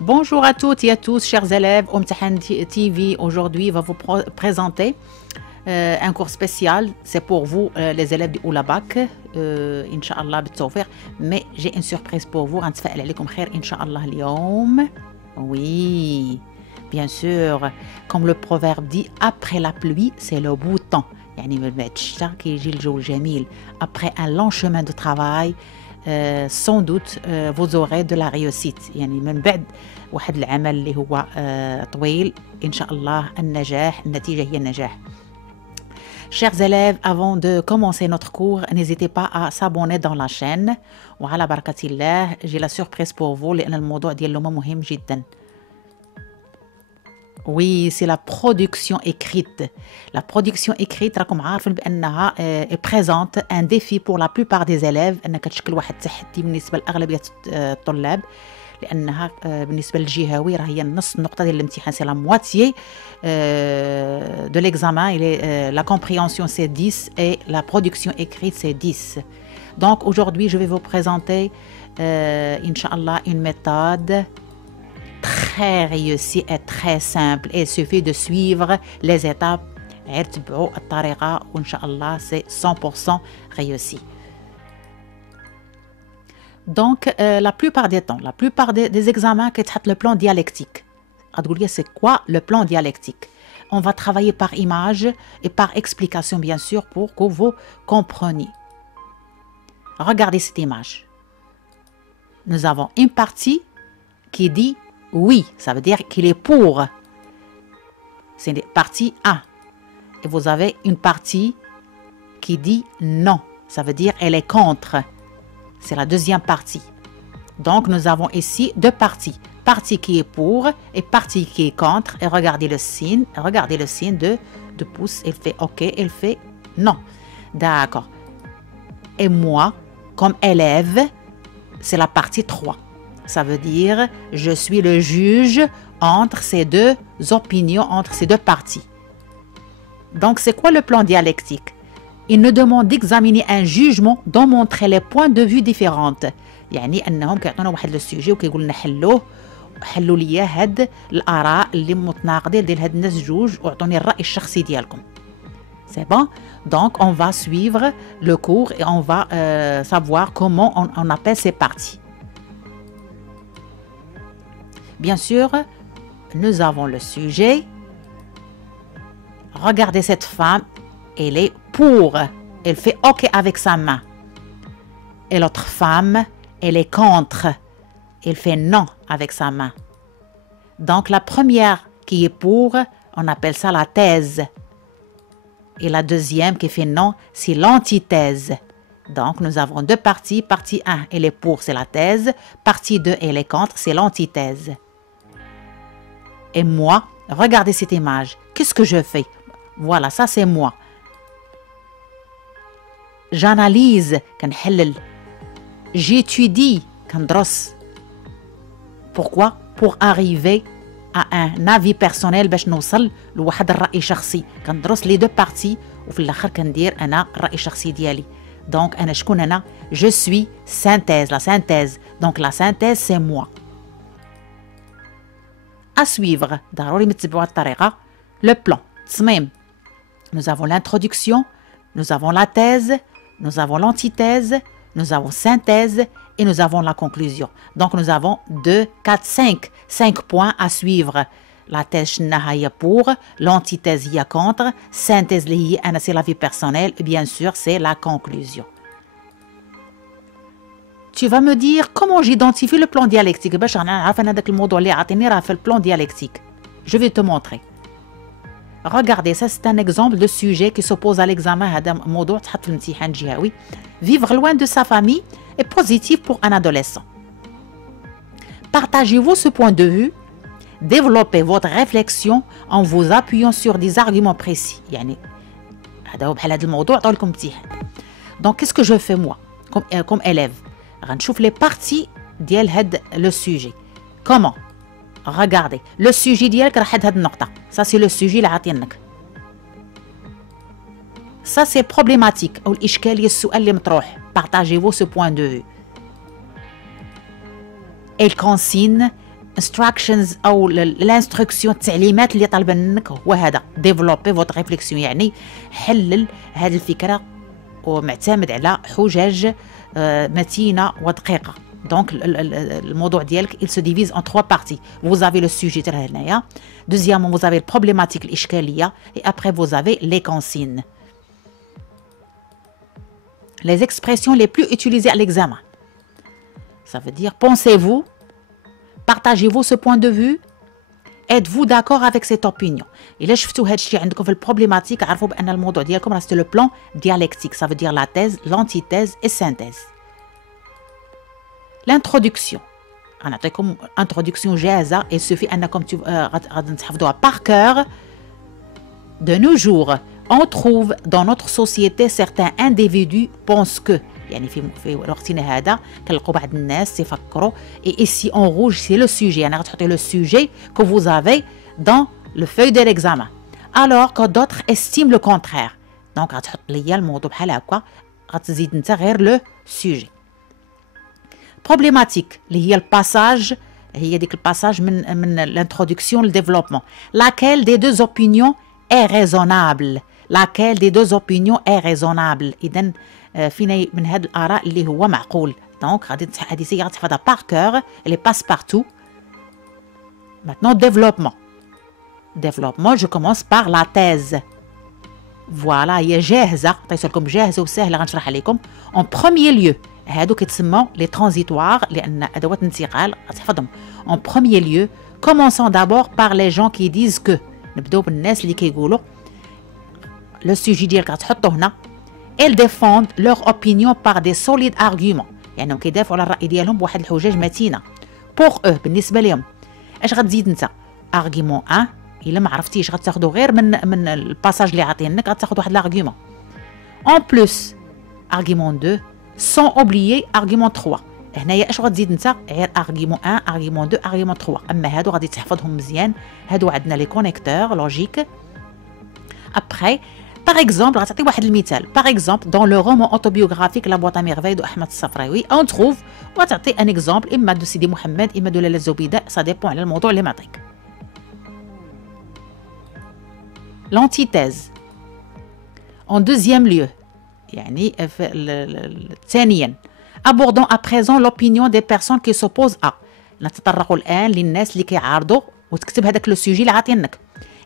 Bonjour à toutes et à tous, chers élèves. Omtihan TV aujourd'hui va vous présenter un cours spécial. C'est pour vous, les élèves du Oulabac. Inch'Allah, بالتوفيق. Mais j'ai une surprise pour vous. غنتفائل عليكم خير Inch'Allah اليوم. Oui, bien sûr. Comme le proverbe dit, après la pluie, c'est le beau temps. يعني من بعد الشتاء كيجي الجو الجميل. Après un long chemin de travail. sans doute vous aurez de la réussite يعني من بعد واحد العمل اللي هو طويل إن شاء الله النتيجة هي النجاح. Chers élèves, avant de commencer notre cours, n'hésitez pas à s'abonner dans la chaîne. وعلى بركة الله j'ai la surprise pour vous لأن الموضوع ديال اليوم مهم جدا. Oui, c'est la production écrite. La production écrite, راكم عارفين بأنها présente un défi pour la plupart des élèves. أنها كتشكل واحد التحدي بالنسبة لأغلبية الطلاب لأنها بالنسبة للجهوي راه هي نص النقطة ديال الامتحان. C'est la moitié de l'examen. La compréhension c'est 10 et la production écrite c'est 10. Donc aujourd'hui je vais vous présenter Inch'Allah une méthode très réussi et très simple. Et il suffit de suivre les étapes. Inch'Allah, c'est 100% réussi. Donc, la plupart des temps, la plupart des examens qui traitent le plan dialectique. C'est quoi le plan dialectique? On va travailler par image et par explication, bien sûr, pour que vous compreniez. Regardez cette image. Nous avons une partie qui dit oui, ça veut dire qu'il est pour. C'est la partie 1. Et vous avez une partie qui dit non. Ça veut dire elle est contre. C'est la deuxième partie. Donc, nous avons ici deux parties. Partie qui est pour et partie qui est contre. Et regardez le signe. Regardez le signe de pouce. Elle fait OK, elle fait non. D'accord. Et moi, comme élève, c'est la partie 3. Ça veut dire, je suis le juge entre ces deux opinions, entre ces deux parties. Donc, c'est quoi le plan dialectique? Il nous demande d'examiner un jugement dont montrer les points de vue différents. يعني أنهم كيعطونا واحد السوجي وكيقول لنا حلوا لي هاد الآراء اللي متناقضين ديال هاد الناس جوج واعطوني الرأي الشخصي ديالكم. C'est bon? Donc, on va suivre le cours et on va savoir comment on appelle ces parties. Bien sûr, nous avons le sujet. Regardez cette femme, elle est pour. Elle fait OK avec sa main. Et l'autre femme, elle est contre. Elle fait non avec sa main. Donc la première qui est pour, on appelle ça la thèse. Et la deuxième qui fait non, c'est l'antithèse. Donc nous avons deux parties. Partie 1, elle est pour, c'est la thèse. Partie 2, elle est contre, c'est l'antithèse. Et moi, regardez cette image. Qu'est-ce que je fais? Voilà, ça c'est moi. J'analyse, j'étudie, pourquoi? Pour arriver à un avis personnel باش نوصل لواحد الرأي شخصي. كندرس les deux parties وفي الآخر كندير أنا الرأي الشخصي ديالي. Donc أنا شكون أنا? Je suis synthèse, la synthèse. Donc la synthèse c'est moi. À suivre, le plan. Nous avons l'introduction, nous avons la thèse, nous avons l'antithèse, nous avons synthèse et nous avons la conclusion. Donc nous avons 2, 4, 5 points à suivre. La thèse pour, l'antithèse contre, synthèse c'est la vie personnelle et bien sûr c'est la conclusion. Tu vas me dire comment j'identifie le plan dialectique. Le plan dialectique. Je vais te montrer. Regardez, ça c'est un exemple de sujet qui s'oppose à l'examen. Vivre loin de sa famille est positif pour un adolescent. Partagez-vous ce point de vue. Développez votre réflexion en vous appuyant sur des arguments précis. Donc, qu'est-ce que je fais moi comme élève? غنشوف les parties ديال هاد le sujet. Comment? Regardez, le sujet ديالك راه هاد النقطة. Ça c'est le sujet اللي عاطينك. Ça c'est problématique أو الإشكالية السؤال اللي مطروح. Partagez-vous ce point de vue. الكونسين instructions أو l'instruction التعليمات اللي طالبة منك هو هذا développer votre réflexion يعني حلل هذه الفكرة ومعتمد على حجج متينة ودقيقة. Donc le موضوع ديالك il se divise en 3 parties. Vous avez le sujet تاع هنايا. Deuxièmement vous avez le problématique الإشكالية et après vous avez les consignes. Les expressions les plus utilisées à l'examen. Ça veut dire pensez-vous, partagez-vous ce point de vue, êtes-vous d'accord avec cette opinion. إلا شفتوا هذا الشيء عندكم في البروبليماتيك عرفوا بأن الموضوع ديالكم راه سي لو بلان dialectique. Ça veut dire la thèse, l'antithèse et synthèse. L'introduction. غنعطيكم introduction جاهزة et suffit أنكم غادي تحفظوها par cœur. De nos jours, on trouve dans notre société certains individus pensent que يعني في وقتنا هذا كنلقوا بعض الناس يفكروا et ici en rouge c'est le sujet يعني غتحطي le sujet que vous avez dans le feuille de l'examen alors que d'autres estiment le contraire. donc غتحط ليا الموضوع بحال هكا غتزيد انت غير le sujet. problématique اللي هي الباساج هي ديك الباساج من l'introduction le développement. laquelle des deux opinions est raisonnable. laquelle des deux opinions est raisonnable. إذن فينا من هاد الآراء اللي هو معقول. دونك غادي هادي غتحفظها par cœur elle passe partout. maintenant développement. développement je commence par la thèse. voilà هي جاهزة عطيت لكم جاهزة وسهلة غنشرح عليكم. en premier lieu هادو كيتسموا les transitoires لأن أدوات انتقال غتحفظهم. en premier lieu commençons d'abord par les gens qui disent que. نبداو بالناس اللي كيقولوا le sujet ديالك غتحطو هنا. Elles défendent leur opinion par des solides arguments. يعني كيدافعوا على الرأي ديالهم بواحد الحجج متينة. Pour eux بالنسبة لهم. اش غتزيد انت؟ argument 1 إلا ما عرفتيش غتاخدو غير من الباساج اللي عاطينك غتاخد واحد l'argument. En plus argument 2 sans oublier argument 3. هنايا اش غتزيد انت؟ غير argument 1 argument 2 argument 3. اما هادو غادي تحفظهم مزيان. هادو عندنا لي كونيكتور لوجيك. Après par exemple غتعطي واحد المثال. par exemple dans le roman autobiographique La boîte à merveilles de أحمد الصفراوي on trouve وتعطي ان exemple اما دو سيدي محمد اما دو لاله الزبيدة ça dépend على الموضوع اللي معطيك. l'antithèse en deuxième lieu يعني ثانيا abordons à présent l'opinion des personnes qui s'opposent à. نتطرقوا الآن للناس اللي كيعارضوا وتكتب هذاك لو سوجي اللي عاطينك.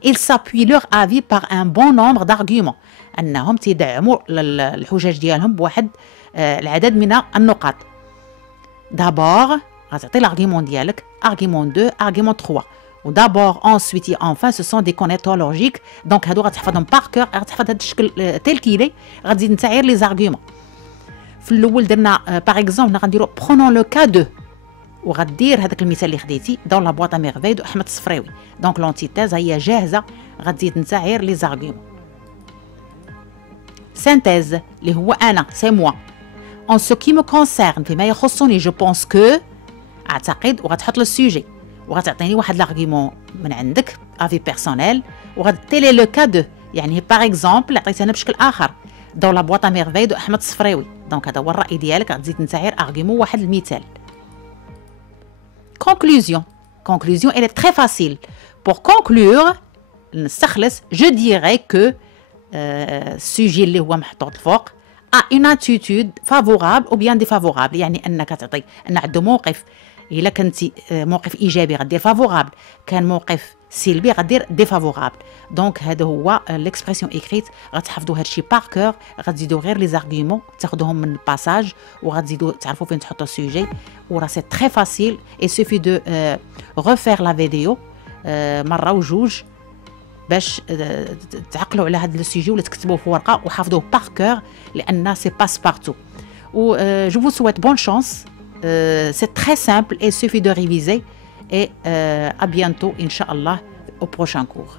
Ils s'appuient leur avis par un bon nombre d'arguments. أنهم تيدعموا الحجج ديالهم بواحد العدد من النقاط. D'abord غتعطي l'argument ديالك argument 2 argument 3. ودابور ensuite et enfin ce sont des connecteurs logiques. donc هادو غتحفظهم par cœur غتحفظ هذا الشكل تيل كيلي غتزيد نتا غير لي زارغيومون. في الاول درنا باغ اكزومبل غنديرو برونون لو كا دو وغدير هذاك المثال اللي خديتي دون لا بواط ا ميرفي دو احمد الصفراوي. دونك لونتيتاز هي جاهزه غتزيد نتا غير لي زارغيومون. سانتيز اللي هو انا سي موا en ce qui me concerne فيما يخصني جو بونس كو اعتقد وغتحط لو سوجي وغتعطيني واحد لارغيومون من عندك افي بيرسونيل وغتيلي لو كا دو يعني باغ اكزومبل عطيت انا بشكل اخر دون لا بواط ا ميرفي دو احمد الصفراوي. دونك هذا هو الراي ديالك غتزيد نتا غير ارغيومون واحد المثال. conclusion conclusion elle est très facile. pour conclure نستخلص je dirais que sujet اللي هو محطوط الفوق a une attitude favorable ou bien défavorable. يعني انك تعطي ان عنده موقف الا كنتي موقف ايجابي غدير فافورابل كان موقف سلبي غدير ديفافورابل. دونك هذا هو ليكسبرسيون ايكريت غتحفظوا هادشي بار كور غتزيدوا غير لي زارغيومون تاخذوهم من الباساج وغتزيدوا تعرفوا فين تحطوا السوجي وراه سي تري فاسيل اي سوفي دو ريفير لا فيديو مره وجوج باش تعقلوا على هذا السوجي ولا تكتبوه في ورقه وحافظوه بار كور لان سي باس بارتو. و جو فو سويت بون شانس. C'est très simple et il suffit de réviser et à bientôt, Inch'Allah, au prochain cours.